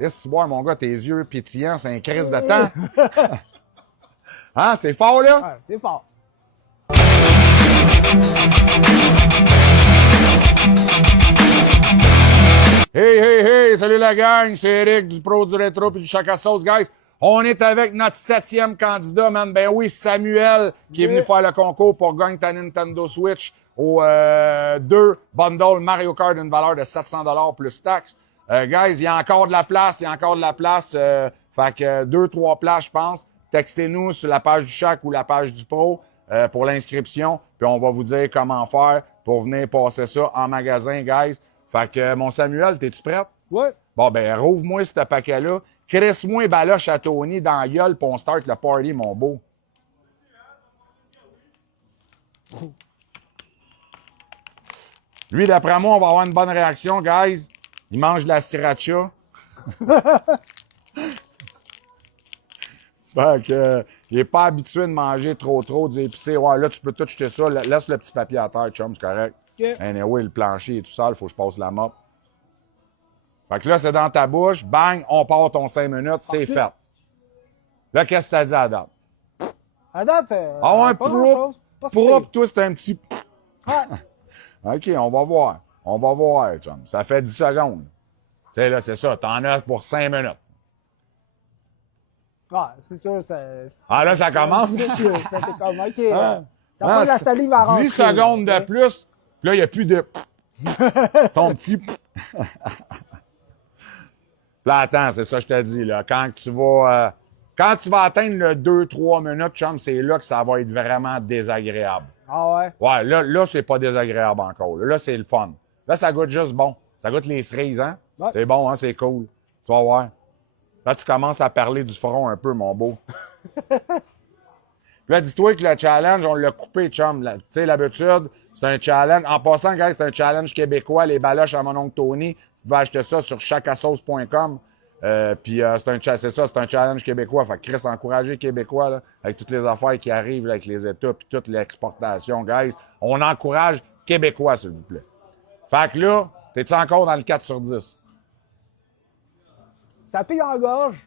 Laisse voir, mon gars, tes yeux pétillants, c'est un crise de temps. Hein, c'est fort, là? Ouais, c'est fort. Hey, hey, hey, salut la gang, c'est Eric du Pro du Rétro puis du Chaka Sauce, guys. On est avec notre 7e candidat, man. Ben oui, Samuel, qui est venu faire le concours pour gagner ta Nintendo Switch aux 2 bundles Mario Kart d'une valeur de 700$ plus taxes. Guys, il y a encore de la place, fait que 2-3 places, je pense. Textez-nous sur la page du Chac ou la page du Pro pour l'inscription, puis on va vous dire comment faire pour venir passer ça en magasin, guys. Fait que, mon Samuel, t'es-tu prête? Oui. Bon, ben, rouvre-moi ce paquet-là. Crisse-moi baloche à Tony dans la gueule, puis on start le party, mon beau. Lui, d'après moi, on va avoir une bonne réaction, guys. Il mange de la sriracha. Fait que, il est pas habitué de manger trop du épicé. Ouais, là, tu peux tout jeter ça. Laisse le petit papier à terre, chum, c'est correct. OK. Anyway, le plancher est tout sale, faut que je passe la mop. Fait que là, c'est dans ta bouche. Bang, on part ton 5 minutes, c'est fait. Là, qu'est-ce que ça dit à date? À date, Ah ouais, pas grand-chose. Pas si propre, pire. toi, c'est un petit... Ouais. OK, on va voir. On va voir, chum. Ça fait 10 secondes. Tu sais, là, c'est ça. T'en as pour 5 minutes. Ouais, c'est sûr. Ah, là, ça commence? C'était comme, OK. Ah. Ça prend de la salive à rentrer. 10 secondes de OK? plus. Puis là, il n'y a plus de... Son petit... Puis là, attends, c'est ça que je te dis, là. Quand tu vas atteindre le 2-3 minutes, chum, c'est là que ça va être vraiment désagréable. Ah ouais? Ouais, là c'est pas désagréable encore. Là, c'est le fun. Là, ça goûte juste bon. Ça goûte les cerises, hein? Ouais. C'est bon, hein? C'est cool. Tu vas voir. Là, tu commences à parler du front un peu, mon beau. Puis là, dis-toi que le challenge, on l'a coupé, chum. Tu sais, l'habitude, c'est un challenge. En passant, guys, c'est un challenge québécois, les baloches à mon oncle Tony. Vous pouvez acheter ça sur chacasauce.com. Puis c'est un challenge québécois. Fait que Chris, encourager Québécois, là, avec toutes les affaires qui arrivent, là, avec les États, puis toute l'exportation, guys. On encourage Québécois, s'il vous plaît. Fait que là, t'es-tu encore dans le 4 sur 10? Ça pique en gorge.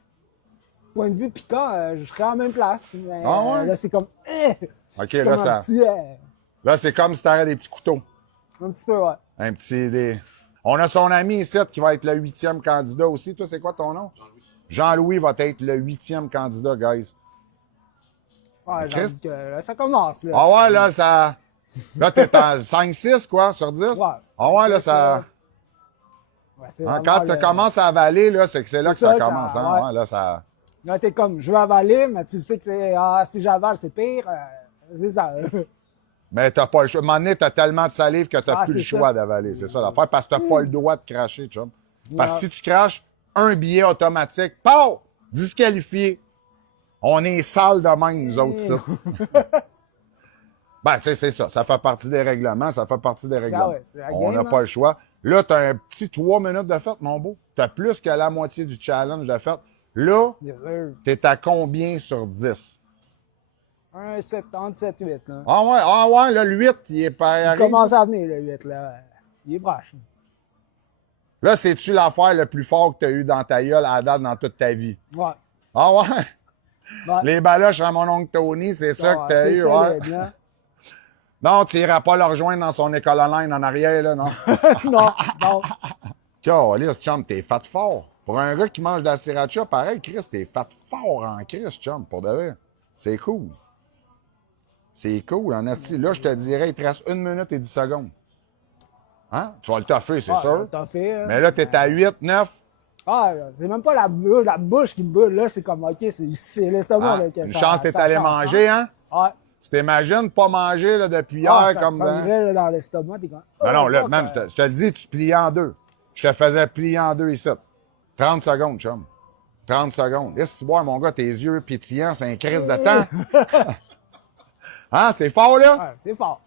Point de vue piquant, je serais en même place. Mais, Ah ouais? là, c'est comme... OK, c'est là, comme ça... un petit, Là, c'est comme si t'aurais des petits couteaux. un petit peu, ouais. Un petit... On a son ami ici qui va être le 8e candidat aussi. Toi, c'est quoi ton nom? Jean-Louis va être le 8e candidat, guys. Ouais, Christ. j'avoue que là, ça commence, là. Ah ouais, là, ça... Là, t'es en 5-6, quoi, sur 10? Ouais. Ah ouais, là, ça... Ouais, c'est Hein, vraiment quand tu le- commences à avaler, là, c'est que c'est là que C'est ça ça que ça- commence. Hein? ouais. Ouais, là, ça... Là, t'es comme, je veux avaler, mais tu sais que c'est, si j'avale, c'est pire. C'est ça. Mais t'as pas le choix. À un moment donné, t'as tellement de salive que t'as Ah, plus le c'est choix ça. d'avaler. C'est ça l'affaire, parce que t'as pas le droit de cracher, chum. Parce que Non. si tu craches, un billet automatique, pow! Disqualifié. On est sale de même, nous autres, ça. Ben, tu sais, c'est ça. Ça fait partie des règlements. Ah ouais, c'est la On n'a game, pas hein. le choix. Là, t'as un petit 3 minutes de fête, mon beau. T'as plus que la moitié du challenge de fête. Là, Bien sûr. t'es à combien sur 10? Un 7, entre 7, 8, là. Ah ouais, là, le 8, il est pas Il arrivé. commence à venir, le 8, là. Il est proche. Là, c'est-tu l'affaire le plus fort que t'as eu dans ta gueule à date dans toute ta vie? Ouais. Ah ouais? Ouais. Les baloches à mon oncle Tony, c'est ça que t'as c'est eu, ouais? solide, là. Non, tu iras pas le rejoindre dans son école online en arrière, là, non? Non, non. Calice, chum, t'es fat fort. Pour un gars qui mange de la sriracha, pareil, Chris, t'es fat fort en Chris, chum, pour de vrai. C'est cool. C'est cool, en asti. Là, je te dirais, il te reste 1 minute et 10 secondes. Hein? Tu vas le toffer, c'est sûr. T'as fait, hein. Mais là, t'es à 8, 9. Ah, là, c'est même pas la bouche qui te brûle, là. C'est comme, OK, c'est l'estomac, Hein? là. Que Une ça- chance, t'es ça allé change, manger, hein? Ouais. Tu t'imagines pas manger là, depuis hier Ah, ça comme te prendrait, là, dans l'estomac, t'es comme... Non, là, oh, même, je te le dis, tu plies en deux. Je te faisais plier en deux ici. 30 secondes, chum. 30 secondes. Laisse voir, mon gars, tes yeux pétillants, c'est un crise de temps. Hein, c'est fort, là? Ouais, c'est fort.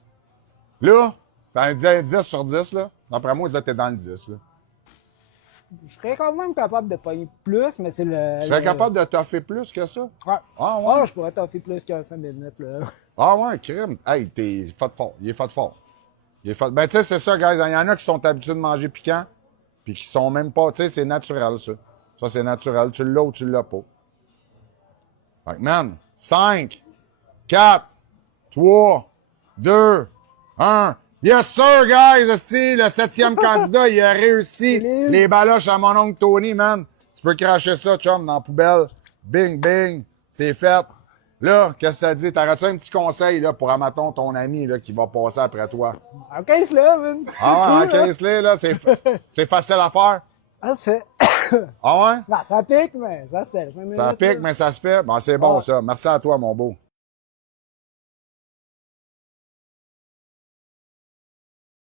Là, t'as un 10 sur 10, là. D'après moi, là, t'es dans le 10, là. Je serais quand même capable de pogner plus, mais c'est le... Tu serais capable de toffer plus que ça? Ouais. Ah, ouais? Ah, je pourrais toffer plus que 5 minutes, là. Ah, ouais, crime. Hey, t'es fait fort. Il est fait fort. Il est fait... Ben, tu sais, c'est ça, guys. Il y en a qui sont habitués de manger piquant, puis qui sont même pas... Tu sais, c'est naturel, ça. Ça, c'est naturel. Tu l'as ou tu l'as pas. Fait que, man, 5, 4, 3, 2, 1. Yes, sir, guys! Esti, le 7e candidat, il a réussi les baloches à mon oncle Tony, man. Tu peux cracher ça, chum, dans la poubelle. Bing, bing. C'est fait. Là, qu'est-ce que ça dit? T'aurais-tu un petit conseil, là, pour, admettons, ton ami, là, qui va passer après toi? Encaisse-le, man. Ah ouais, tout, là. encaisse-le, là. C'est facile à faire. Ça se fait. Ah ouais? Non, ça pique, mais ça se fait. Ça pique, mais ça se fait. Bon, c'est bon, ça. Merci à toi, mon beau.